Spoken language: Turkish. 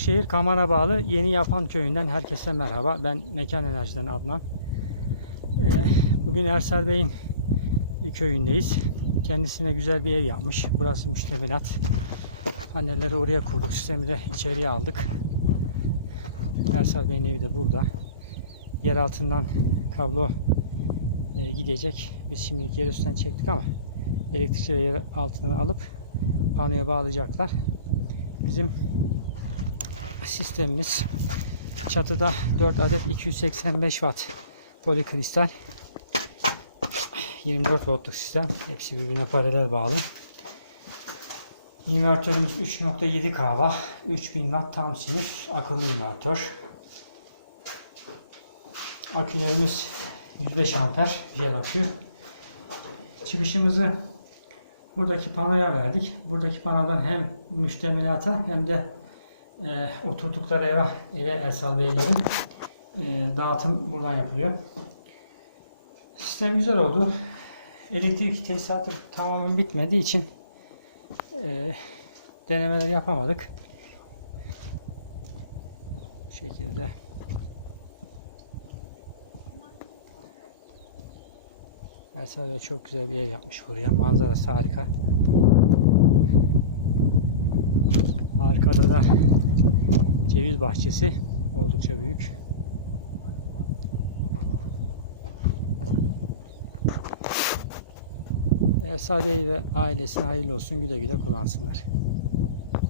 Kırşehir Kaman'a bağlı Yeni Yapan Köyü'nden herkese merhaba. Ben Mekan Enerji'den Adnan. Ee, Bugün Ersel Bey'in bir köyündeyiz. Kendisine güzel bir ev yapmış. Burası müştemilat. Anneleri oraya kurduk. Sistemi de içeriye aldık. Ersel Bey'in evi de burada. Yer altından kablo e, gidecek. Biz şimdi yer üstünden çektik ama elektrikleri yer altına alıp panoya bağlayacaklar. Bizim sistemimiz çatıda 4 adet 285 watt polikristal 24 voltluk sistem. Hepsi birbirine paralel bağlı. İnvertörümüz 3.7 kW, 3000 watt tam sinir akıllı invertör. Akülerimiz 105 amper bize bakıyor. Çıkışımızı buradaki panoya verdik. Buradaki panodan hem müştemilata hem de e, oturdukları eve, eve Ersal Beylerin e, dağıtım buradan yapılıyor. Sistem güzel oldu. Elektrik tesisatı tamamen bitmediği için e, denemeler yapamadık. Bu şekilde. Ersal Bey çok güzel bir yer yapmış buraya. Manzarası harika. Bahçesi oldukça büyük. Ve ailesi hayırlı olsun güle güle kullansınlar.